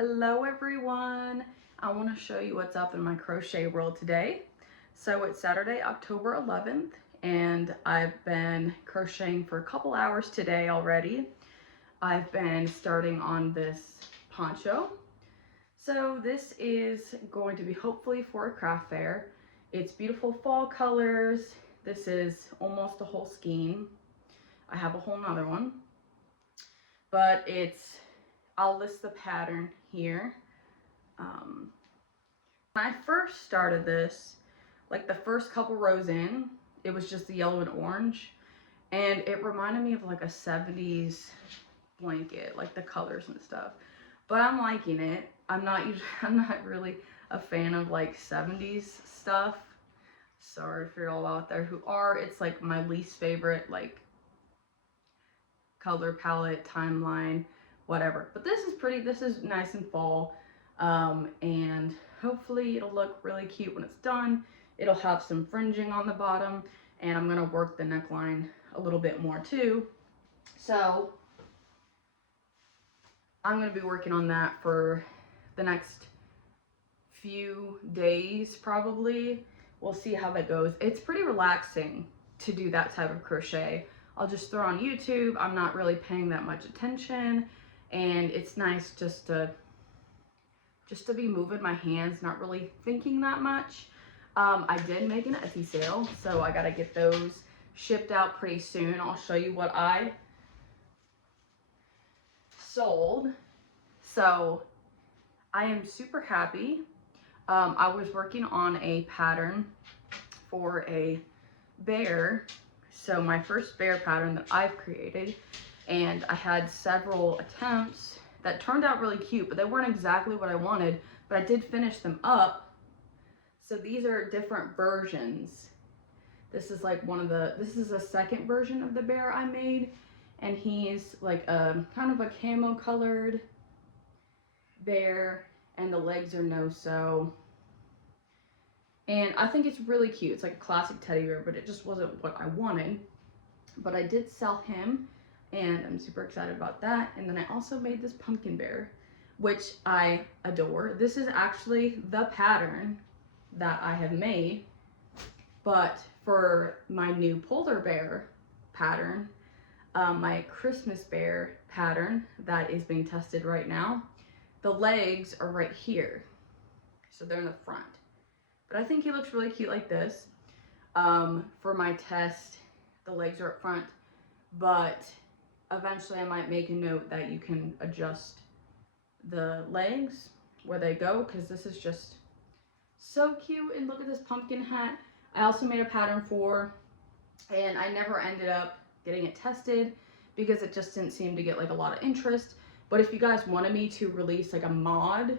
Hello everyone! I want to show you what's up in my crochet world today. So it's Saturday, October 11th, and I've been crocheting for a couple hours today already. I've been starting on this poncho. So this is going to be hopefully for a craft fair. It's beautiful fall colors. This is almost a whole skein. I have a whole nother one, but I'll list the pattern here. When I first started this, like the first couple rows in, it was just the yellow and orange, and it reminded me of like a 70s blanket, like the colors and stuff. But I'm liking it. I'm not really a fan of like 70s stuff. Sorry for y'all out there who are. It's like my least favorite like color palette, timeline, whatever. But this is pretty. This is nice and fall, and hopefully it'll look really cute when it's done. It'll have some fringing on the bottom, and I'm gonna work the neckline a little bit more too. So I'm gonna be working on that for the next few days probably. We'll see how that goes. It's pretty relaxing to do that type of crochet. I'll just throw on YouTube. I'm not really paying that much attention, and it's nice just to be moving my hands, not really thinking that much. I did make an Etsy sale, so I gotta get those shipped out pretty soon. I'll show you what I sold. So I am super happy. I was working on a pattern for a bear. So my first bear pattern that I've created, and I had several attempts that turned out really cute, but they weren't exactly what I wanted, but I did finish them up. So these are different versions. This is like this is a second version of the bear I made, and he's like a kind of a camo colored bear, and the legs are no-sew. And I think it's really cute. It's like a classic teddy bear, but it just wasn't what I wanted. But I did sell him, and I'm super excited about that. And then I also made this pumpkin bear, which I adore. This is actually the pattern that I have made, but for my new polar bear pattern, my Christmas bear pattern that is being tested right now, the legs are right here. So they're in the front. But I think he looks really cute like this. For my test, the legs are up front, but eventually I might make a note that you can adjust the legs where they go, because this is just so cute. And look at this pumpkin hat. I also made a pattern for, and I never ended up getting it tested because it just didn't seem to get like a lot of interest. But if you guys wanted me to release like a mod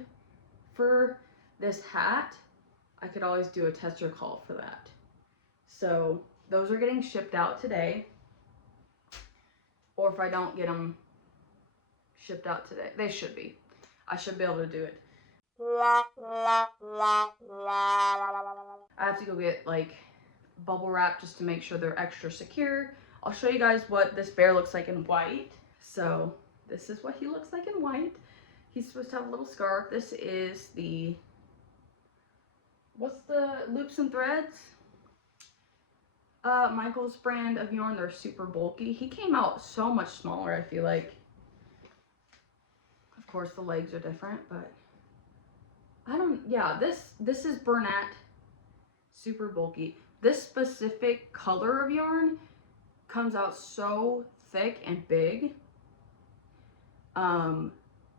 for this hat, I could always do a tester call for that. So those are getting shipped out today. Or if I don't get them shipped out today, they should be. I should be able to do it. I have to go get like bubble wrap just to make sure they're extra secure. I'll show you guys what this bear looks like in white. So this is what he looks like in white. He's supposed to have a little scarf. This is the, what's the Loops and Threads? Michael's brand of yarn. They're super bulky. He came out so much smaller, I feel like. Of course the legs are different, but yeah, this is Bernat, super bulky. This specific color of yarn comes out so thick and big,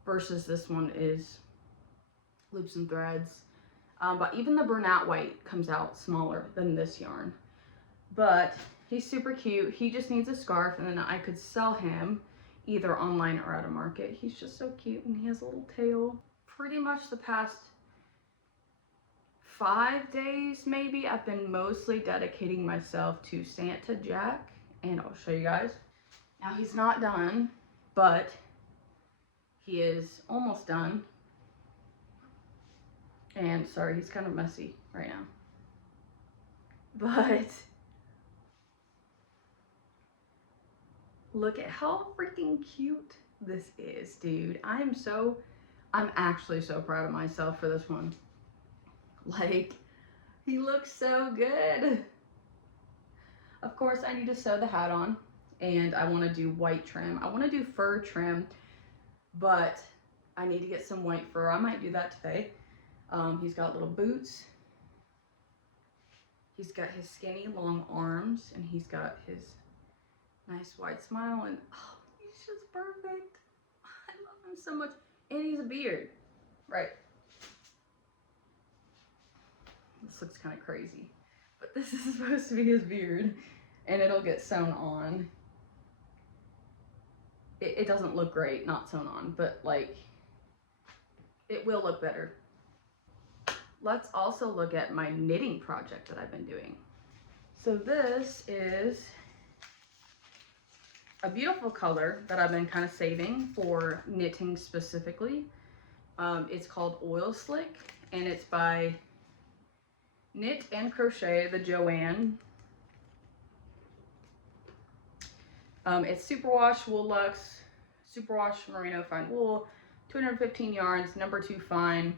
versus this one is Loops and Threads. But even the Bernat white comes out smaller than this yarn. But he's super cute. He just needs a scarf, and then I could sell him either online or at a market. He's just so cute, and he has a little tail. Pretty much the past 5 days maybe, I've been mostly dedicating myself to Santa Jack, and I'll show you guys. Now he's not done, but he is almost done. And sorry, he's kind of messy right now. But look at how freaking cute this is, dude. I am so I'm actually so proud of myself for this one. Like, he looks so good. Of course, I need to sew the hat on, and I want to do white trim. I want to do fur trim, but I need to get some white fur. I might do that today. He's got little boots. He's got his skinny long arms, and he's got his nice wide smile, and oh, he's just perfect. I love him so much. And he's a beard. Right. This looks kind of crazy, but this is supposed to be his beard, and it'll get sewn on. It doesn't look great not sewn on, but like, it will look better. Let's also look at my knitting project that I've been doing. So this is a beautiful color that I've been kind of saving for knitting specifically. It's called Oil Slick, and it's by Knit and Crochet, the Joanne. It's superwash wool luxe, superwash merino fine wool, 215 yards, number 2 fine.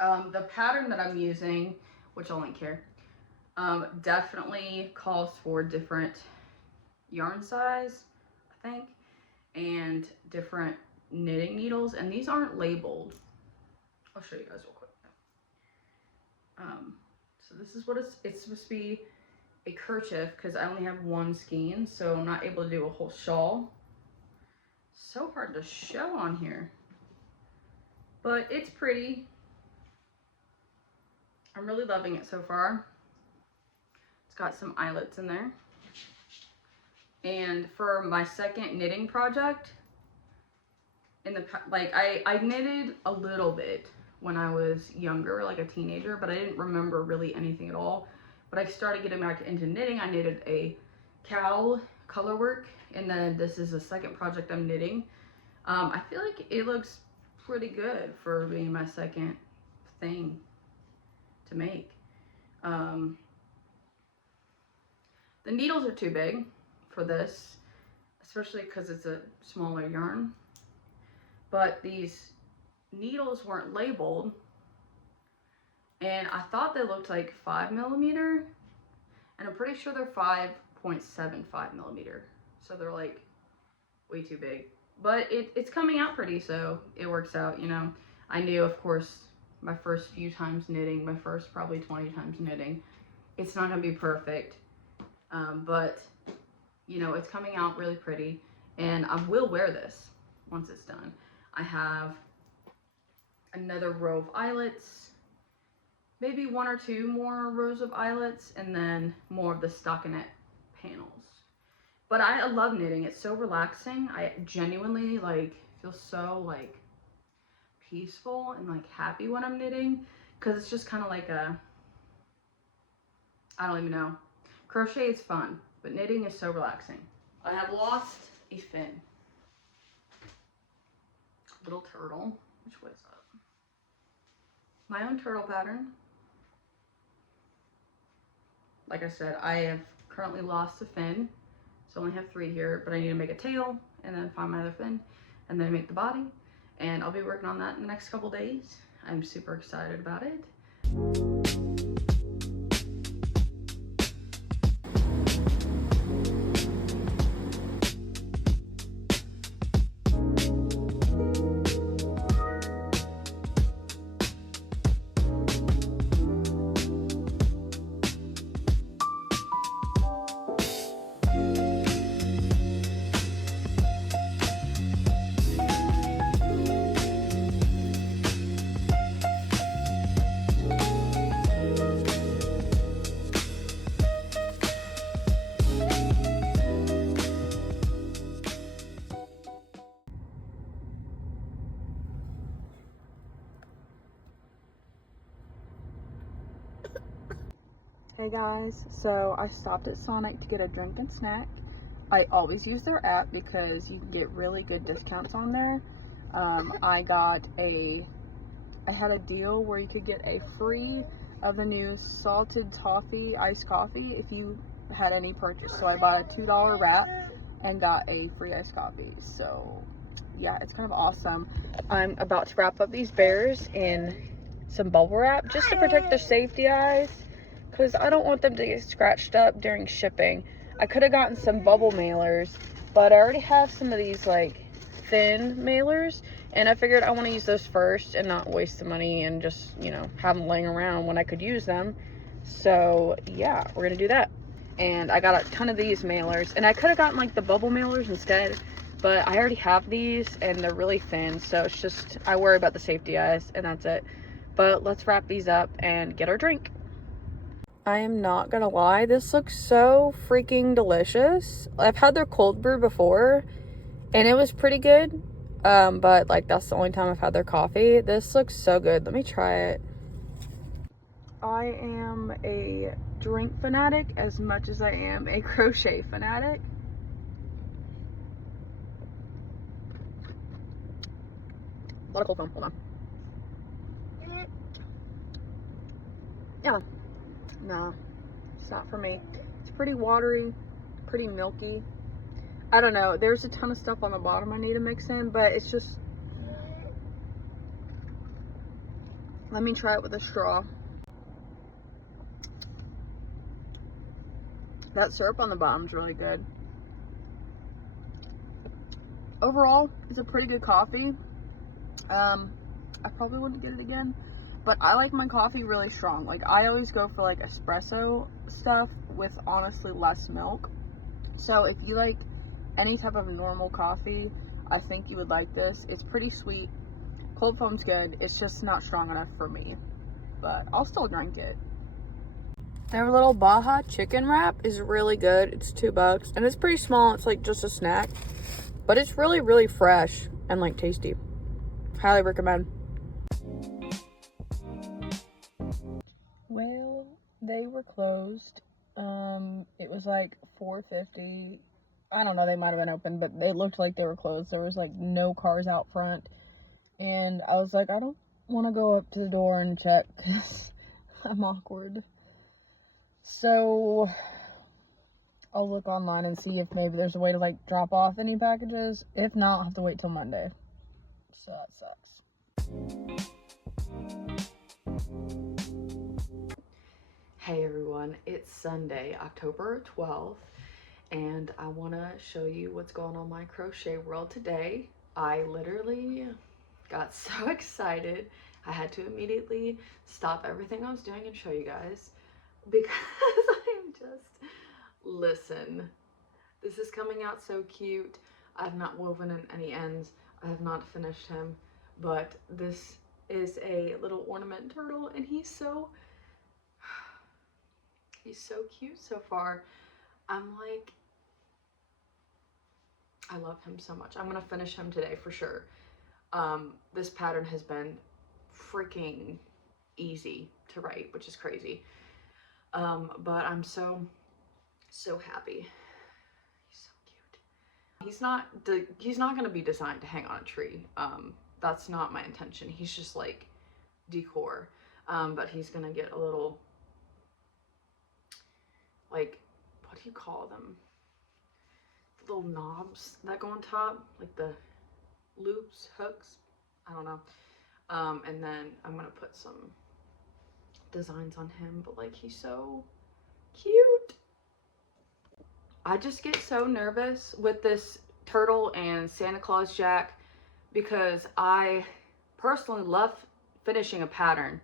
The pattern that I'm using, which I'll link here, definitely calls for different yarn size, I think, and different knitting needles, and these aren't labeled. I'll show you guys real quick. So this is what it's supposed to be, a kerchief, because I only have one skein, so I'm not able to do a whole shawl. So hard to show on here, but it's pretty. I'm really loving it so far. It's got some eyelets in there. And for my second knitting project, I knitted a little bit when I was younger, like a teenager, but I didn't remember really anything at all. But I started getting back into knitting. I knitted a cowl color work, and then this is the second project I'm knitting. I feel like it looks pretty good for being my second thing to make. The needles are too big for this, especially because it's a smaller yarn. But these needles weren't labeled, and I thought they looked like 5mm, and I'm pretty sure they're 5.75mm, so they're like way too big. But it's coming out pretty, so it works out, you know. I knew, of course, my first few times knitting, my first probably 20 times knitting, it's not gonna be perfect, but you know, it's coming out really pretty, and I will wear this once it's done. I have another row of eyelets, maybe 1 or 2 more rows of eyelets, and then more of the stockinette panels. But I love knitting. It's so relaxing. I genuinely like feel so like peaceful and like happy when I'm knitting, because it's just kind of like a, I don't even know. Crochet is fun, but knitting is so relaxing. I have lost a fin. Little turtle. Which way is up? My own turtle pattern. Like I said, I have currently lost a fin, so I only have 3 here, but I need to make a tail and then find my other fin and then make the body, and I'll be working on that in the next couple days. I'm super excited about it. Hey guys, so I stopped at Sonic to get a drink and snack. I always use their app because you can get really good discounts on there. I had a deal where you could get a free of the new salted toffee iced coffee if you had any purchase. So I bought a $2 wrap and got a free iced coffee. So yeah, it's kind of awesome. I'm about to wrap up these bears in some bubble wrap just to protect their safety eyes, because I don't want them to get scratched up during shipping. I could have gotten some bubble mailers, but I already have some of these like thin mailers, and I figured I want to use those first and not waste the money and just, you know, have them laying around when I could use them. So yeah, we're gonna do that. And I got a ton of these mailers, and I could have gotten like the bubble mailers instead, but I already have these and they're really thin, so it's just, I worry about the safety eyes and that's it. But let's wrap these up and get our drink. I am not gonna lie, this looks so freaking delicious. I've had their cold brew before and it was pretty good, but like that's the only time I've had their coffee. This looks so good. Let me try it. I am a drink fanatic as much as I am a crochet fanatic. A lot of cold foam, hold on. Yeah, no, it's not for me. It's pretty watery, pretty milky. I don't know, there's a ton of stuff on the bottom I need to mix in, but it's just, let me try it with a straw. That syrup on the bottom is really good. Overall, it's a pretty good coffee. I probably wouldn't get it again, but I like my coffee really strong. Like, I always go for like espresso stuff with honestly less milk. So if you like any type of normal coffee, I think you would like this. It's pretty sweet. Cold foam's good. It's just not strong enough for me, but I'll still drink it. Their little Baja chicken wrap is really good. It's $2 and it's pretty small. It's like just a snack, but it's really, really fresh and like tasty. Highly recommend. Well, they were closed. It was like 4:50. I don't know, they might have been open, but they looked like they were closed. There was like no cars out front. And I was like, I don't want to go up to the door and check because I'm awkward. So I'll look online and see if maybe there's a way to like drop off any packages. If not, I'll have to wait till Monday. So that sucks. Hey everyone, it's Sunday, October 12th, and I want to show you what's going on in my crochet world today. I literally got so excited, I had to immediately stop everything I was doing and show you guys, because I am just, listen, this is coming out so cute. I have not woven in any ends, I have not finished him, but this is a little ornament turtle, and he's so cute so far. I'm like, I love him so much. I'm gonna finish him today for sure. This pattern has been freaking easy to write, which is crazy. But I'm so happy. He's so cute. He's not gonna be designed to hang on a tree. That's not my intention. He's just like decor. But he's gonna get a little, like, what do you call them? The little knobs that go on top, like the loops, hooks, I don't know. And then I'm gonna put some designs on him, but like, he's so cute. I just get so nervous with this turtle and Santa Claus Jack because I personally love finishing a pattern,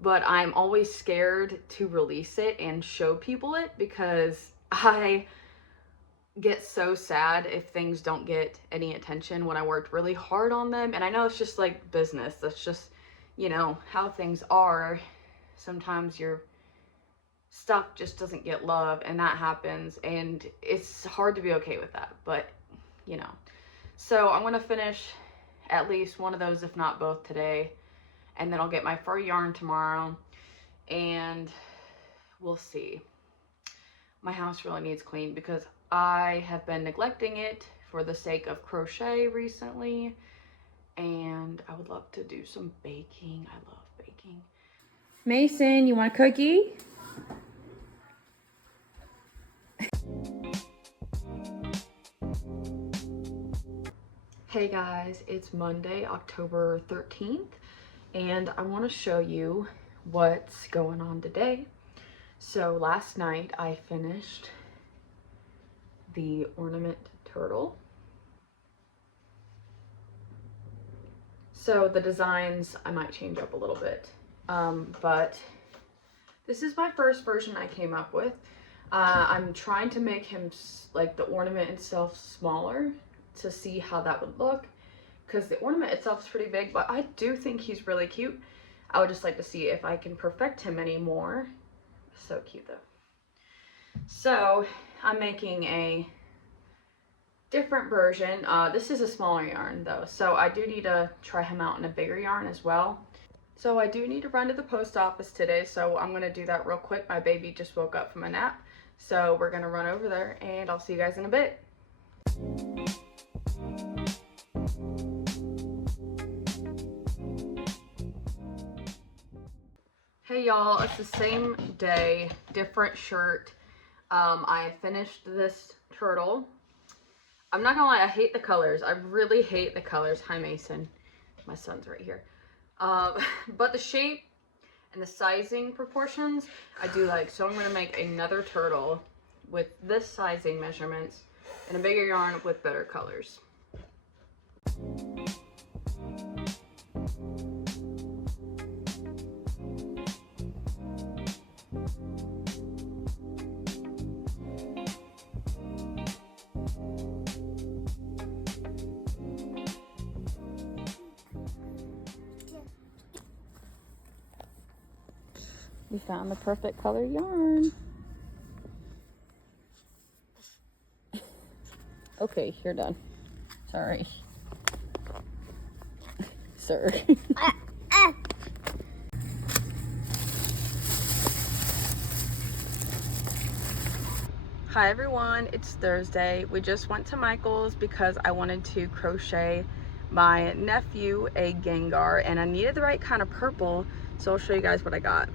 but I'm always scared to release it and show people it because I get so sad if things don't get any attention when I worked really hard on them. And I know it's just like business. That's just, you know, how things are. Sometimes your stuff just doesn't get love, and that happens. And it's hard to be okay with that, but you know. So I'm going to finish at least one of those, if not both, today. And then I'll get my fur yarn tomorrow. And we'll see. My house really needs clean because I have been neglecting it for the sake of crochet recently, and I would love to do some baking. I love baking. Mason, you want a cookie? Hey guys, it's Monday, October 13th, and I want to show you what's going on today. So last night I finished the ornament turtle. So the designs I might change up a little bit, but this is my first version I came up with. I'm trying to make him, like, the ornament itself smaller to see how that would look, because the ornament itself is pretty big, but I do think he's really cute. I would just like to see if I can perfect him any more. So cute though. So I'm making a different version. This is a smaller yarn though, so I do need to try him out in a bigger yarn as well. So I do need to run to the post office today, so I'm gonna do that real quick. My baby just woke up from a nap, so we're gonna run over there and I'll see you guys in a bit. Hey y'all, it's the same day, different shirt. I finished this turtle. I'm not gonna lie, I hate the colors. I really hate the colors. Hi Mason, my son's right here. But the shape and the sizing proportions I do like, so I'm gonna make another turtle with this sizing measurements and a bigger yarn with better colors. We found the perfect color yarn. Okay, you're done. Sorry. Sir. Hi everyone, it's Thursday. We just went to Michael's because I wanted to crochet my nephew a Gengar and I needed the right kind of purple, so I'll show you guys what I got.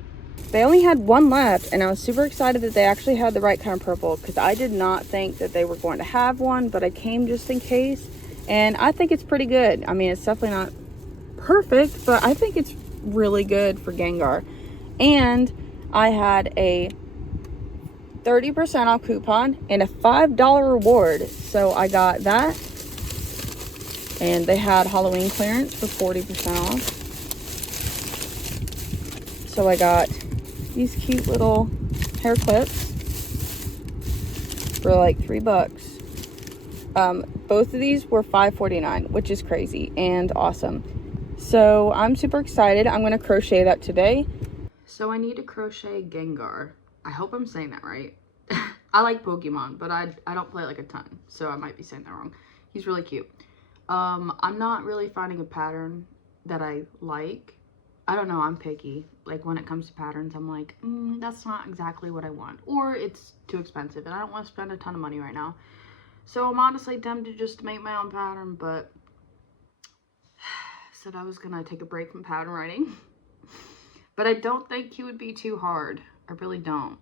They only had one left and I was super excited that they actually had the right kind of purple because I did not think that they were going to have one, but I came just in case and I think it's pretty good. I mean, it's definitely not perfect, but I think it's really good for Gengar. And I had a 30% off coupon and a $5 reward, so I got that, and they had Halloween clearance for 40% off, so I got these cute little hair clips for like $3. Both of these were $5.49, which is crazy and awesome. So I'm super excited. I'm going to crochet that today. So I need to crochet Gengar. I hope I'm saying that right. I like Pokemon, but I don't play like a ton, so I might be saying that wrong. He's really cute. I'm not really finding a pattern that I like. I don't know, I'm picky. Like when it comes to patterns, I'm like, that's not exactly what I want. Or it's too expensive and I don't want to spend a ton of money right now. So I'm honestly tempted just to make my own pattern, but said I was gonna take a break from pattern writing. But I don't think he would be too hard. I really don't.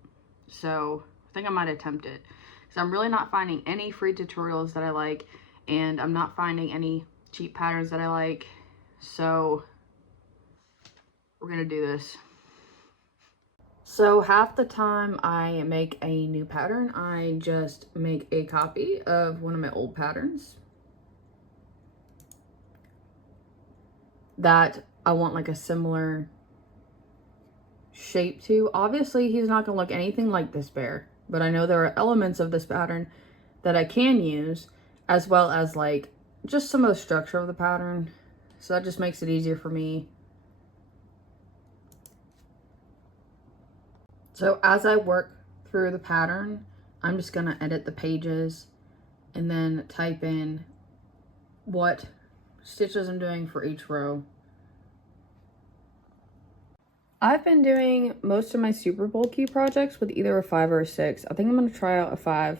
So I think I might attempt it. Because I'm really not finding any free tutorials that I like. And I'm not finding any cheap patterns that I like. So we're going to do this. So half the time I make a new pattern, I just make a copy of one of my old patterns that I want like a similar shape to. Obviously he's not gonna look anything like this bear, but I know there are elements of this pattern that I can use, as well as like just some of the structure of the pattern, so that just makes it easier for me. So as I work through the pattern, I'm just gonna edit the pages and then type in what stitches I'm doing for each row. I've been doing most of my super bulky projects with either a 5 or a 6. I think I'm going to try out a 5.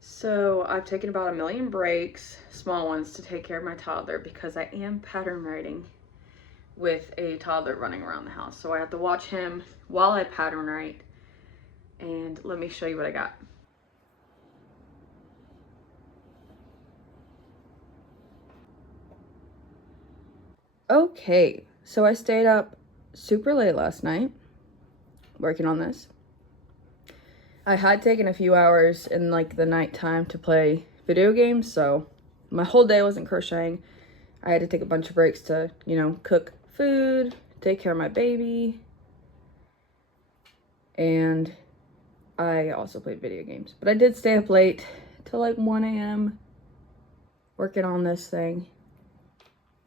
So I've taken about 1,000,000 breaks, small ones, to take care of my toddler because I am pattern writing. with a toddler running around the house. So I have to watch him while I pattern write. And let me show you what I got. Okay, so I stayed up super late last night working on this. I had taken a few hours in like the nighttime to play video games, so my whole day wasn't crocheting. I had to take a bunch of breaks to, you know, cook food, take care of my baby, and I also played video games. But I did stay up late till like 1 a.m. working on this thing.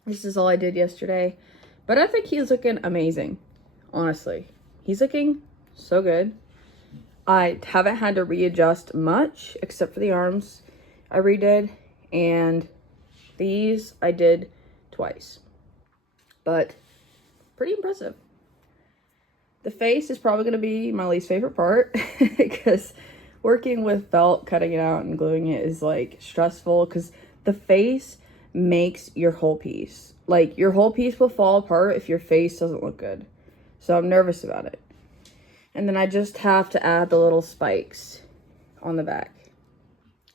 This is all I did yesterday. But I think he's looking amazing, honestly. He's looking so good. I haven't had to readjust much, except for the arms I redid. And these I did twice. But pretty impressive. The face is probably going to be my least favorite part because working with felt, cutting it out and gluing it is like stressful because the face makes your whole piece. Like your whole piece will fall apart if your face doesn't look good. So I'm nervous about it. And then I just have to add the little spikes on the back.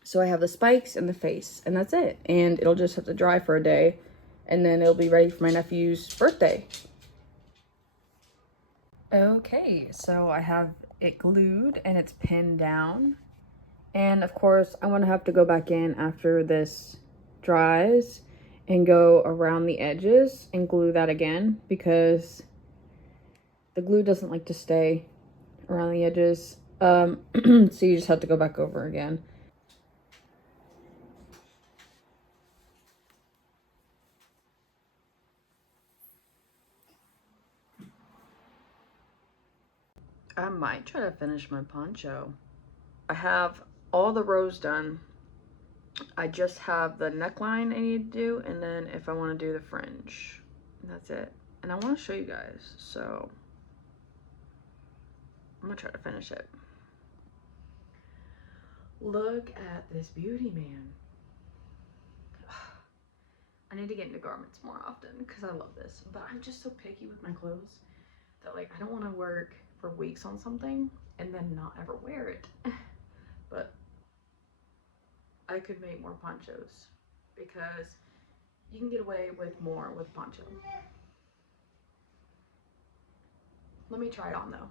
So I have the spikes and the face and that's it. And it'll just have to dry for a day and then it'll be ready for my nephew's birthday. Okay, so I have it glued and it's pinned down. And of course, I'm gonna have to go back in after this dries and go around the edges and glue that again because the glue doesn't like to stay around the edges. So you just have to go back over again. I might try to finish my poncho. I have all the rows done. I just have the neckline I need to do, and then if I want to do the fringe, that's it. And I want to show you guys, so I'm gonna try to finish it. Look at this beauty, man. I need to get into garments more often because I love this, but I'm just so picky with my clothes that like I don't want to work for weeks on something and then not ever wear it. But I could make more ponchos because you can get away with more with poncho. Let me try it on though.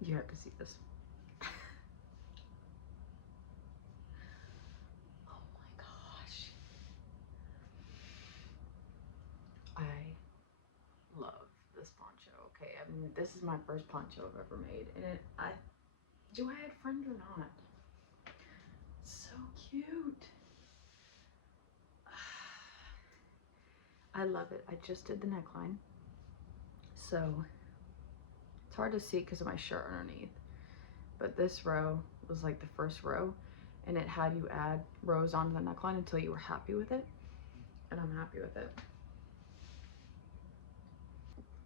You have to see this. Oh my gosh. I love this poncho. Okay, I mean, this is my first poncho I've ever made, and do I add fringe or not? So cute. I love it. I just did the neckline, so it's hard to see because of my shirt underneath, but this row was like the first row, and it had you add rows onto the neckline until you were happy with it, and I'm happy with it.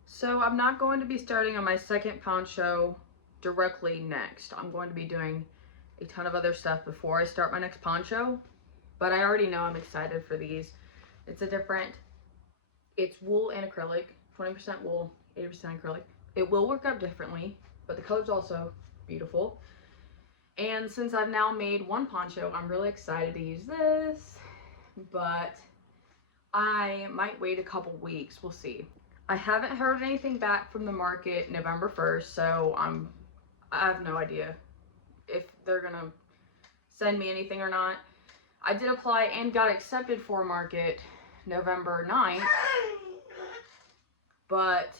So I'm not going to be starting on my second poncho directly next. I'm going to be doing a ton of other stuff before I start my next poncho, but I already know I'm excited for these. It's wool and acrylic, 20% wool, 80% acrylic. It will work out differently, but the color's also beautiful. And since I've now made one poncho, I'm really excited to use this, but I might wait a couple weeks, we'll see. I haven't heard anything back from the market November 1st, so I have no idea if they're gonna send me anything or not. I did apply and got accepted for market November 9th, but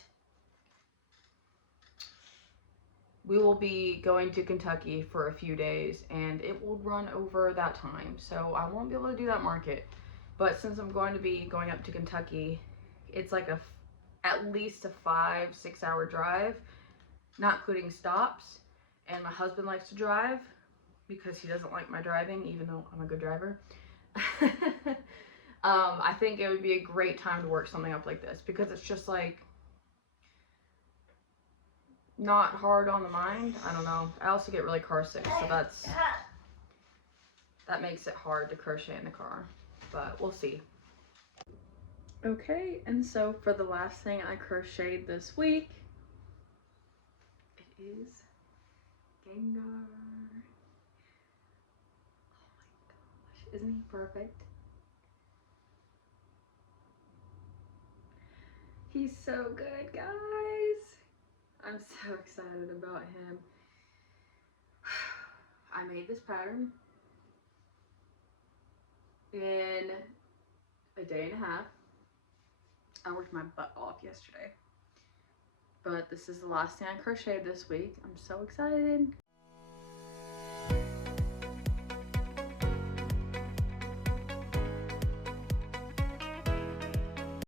we will be going to Kentucky for a few days and it will run over that time, so I won't be able to do that market. But since I'm going to be going up to Kentucky, it's like at least a 5-6 hour drive, not including stops, and my husband likes to drive because he doesn't like my driving, even though I'm a good driver. I think it would be a great time to work something up like this because it's just like not hard on the mind. I don't know. I also get really car sick, so that makes it hard to crochet in the car, but we'll see. Okay, and so for the last thing I crocheted this week, it is Gengar. Oh my gosh, isn't he perfect? He's so good, guys. I'm so excited about him. I made this pattern in a day and a half. I worked my butt off yesterday. But this is the last thing I crocheted this week. I'm so excited.